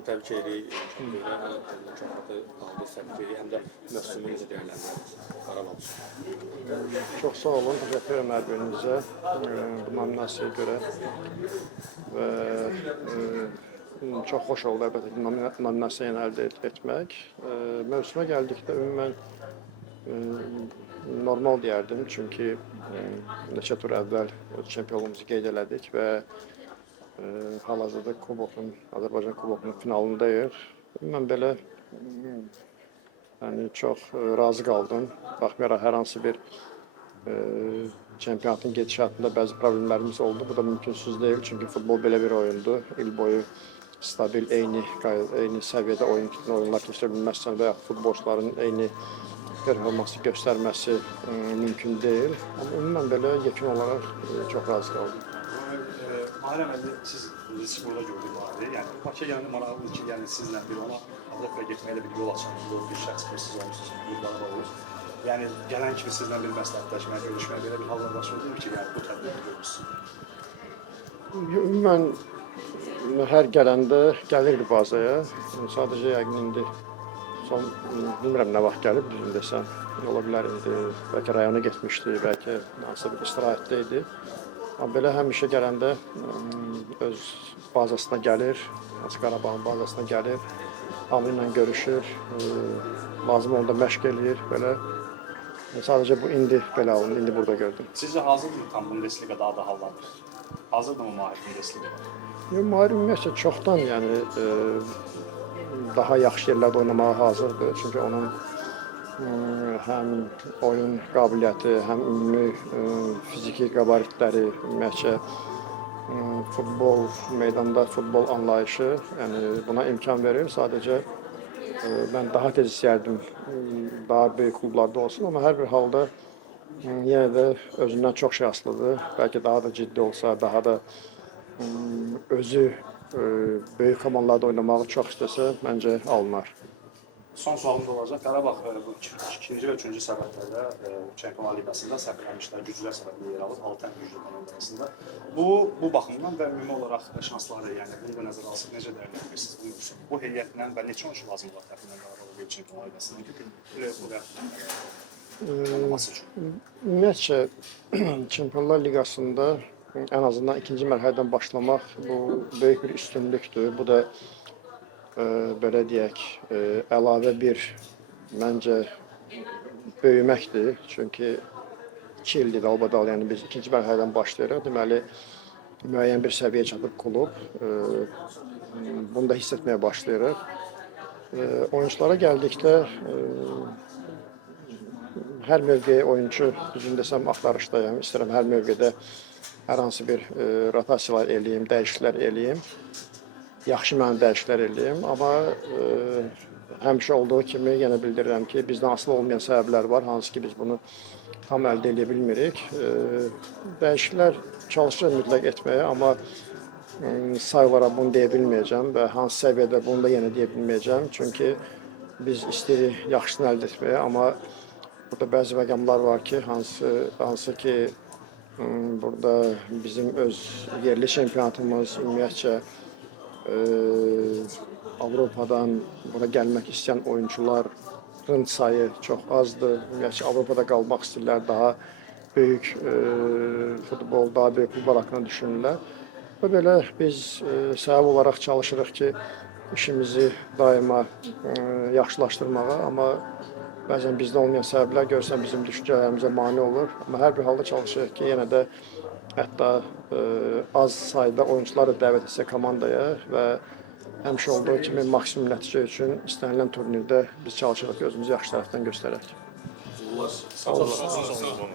Tamam, təbrik edirik. Çox gözəl mükafatı aldı, təbrik edirik. Həm də mövsümü necə dəyərləndirirsiniz Qarabağ üçün? Çok sağ olun, teşekkür ederim her birinize bu nominasiyaya göre. Ve çok hoş oldu elbette ki nominasiyonu elde etmek. Mevsime geldikdə ümumən normal diyerdim çünkü neçə tur əvvəl çempionluğumuzu qeyd elədik və hal-hazırda Azərbaycan kubokunun finalındayıq. Mən belə yani çok razı qaldım. Baxmayaraq hər hansı bir çempionatın gedişatında bəzi problemlərimiz oldu. Bu da mümkünsüz değil çünkü futbol belə bir oyundu. İl boyu stabil, eyni səviyyədə oyunlar keçirə bilməzsən və ya futbolçuların eyni performansı göstərməsi mümkün değil. Ama ümumən belə yekun olarak çok razı qaldım. Mahir əməlli, siz burada gördük Mahir'i. Yəni, Bakıya gələndə maraqlıdır ki, yəni sizlə bir ona Avropaya getməklə bir yol açılır, bir şəxs bir siz olmuşsunuz, bir bağlı olur. Yəni, gələn kimi sizlə bir məsləhətləşmək, görüşmək, belə bir hallar baş verir ki, yəni bu tədbiri görmüşsünüz. Ümumən hər gələndə gəlirdi bazaya. Sadəcə yəqin indi son bilmirəm nə vaxt gəlib düzün desəm. Ola bilər indi bəlkə rayona getmişdi, bəlkə hansısa bir istirahətdə idi. Amma belə həmişə gələndə öz bazasına gəlir, Qarabağın bazasına gəlir, hamı ilə görüşür, lazım onda məşq eləyir, belə. Sadəcə bu indi belə olun, indi burada gördüm. Sizcə hazırdır tam Bundesliqada adı hallanır? Hazırdır mı Mahir Bundesliqada? Mahir ümumiyyətlə çoxdan yəni daha yaxşı yerlərdə oynamağa hazırdır. Çünki onun həm oyun qabiliyyəti, həm ümumi fiziki qabaritləri, ümumiyyətcə futbol meydanda futbol anlayışı yəni buna imkan verir. Sadəcə mən daha tez istəyərdim daha böyük klublarda olsun, amma hər bir halda yenə də özündən çox şey asılıdır. Bəlkə daha da ciddi olsa, daha da özü böyük komandalarda oynamağı çox istəsə, məncə alınar. Son sualım da olacaq. Qarabağ bu ikinci və üçüncü səbəblərdə Çempionlar Liqasında səfirləmişlər, güclülər səbəbində yer alır, 6 ən güclü komanda arasında. Bu baxımdan və ümumi olaraq şansları, yəni bunu da nəzərə alsaq necə dəyərləndirirsiniz? Bu heyətlə və neçə oyunçu lazım olar təxminən Qarabağ Çempionlar Liqasında ki, olması üçün? Ümumiyyətcə Çempionlar Liqasında ən azından ikinci mərhələdən başlamaq bu böyük bir üstünlükdür. Bu da belə deyək, əlavə bir məncə böyüməkdir. Çünki 2 ildir dalbadal, yəni biz ikinci mərhələdən başlayırıq. Deməli, müəyyən bir səviyyəyə çatıb klub. Bunu da hiss etməyə başlayırıq. Oyunculara gəldikdə hər mövqeyə oyuncu, düzün desəm, axtarışdayım. İstəyirəm hər mövqedə hər hansı bir rotasiyalar eləyim, dəyişikliklər eləyim. Yaxşı mənə dəyişikliklər eləyim, amma həmişə olduğu kimi yenə bildirirəm ki, bizdən asılı olmayan səbəblər var, hansı ki biz bunu tam əldə edə bilmirik. Dəyişikliklər çalışırıq mütləq etməyə, amma sayılara bunu deyə bilməyəcəm və hansı səviyyədə bunu da yenə deyə bilməyəcəm. Çünki biz istəyirik yaxşısını əldə etməyə, amma burada bəzi məqamlar var ki, hansı ki burada bizim öz yerli çempionatımız, ümumiyyətcə Avropadan bura gəlmək istəyən oyuncuların sayı çox azdır. Ümumiyyətcə Avropada qalmaq istəyirlər, daha böyük futbol, daha böyük klublar haqqında düşünürlər. Və belə biz səbəb olaraq çalışırıq ki, işimizi daima yaxşılaşdırmağa, amma bəzən bizdə olmayan səbəblər görürsən bizim düşüncələrimizə mane olur. Amma hər bir halda çalışırıq ki, yenə də hətta az sayda oyuncuları dəvət etsək komandaya və həmişə olduğu kimi maksimum nəticə üçün istənilən turnirdə biz çalışırıq ki, özümüzü yaxşı tərəfdən göstərək. Sağ olun.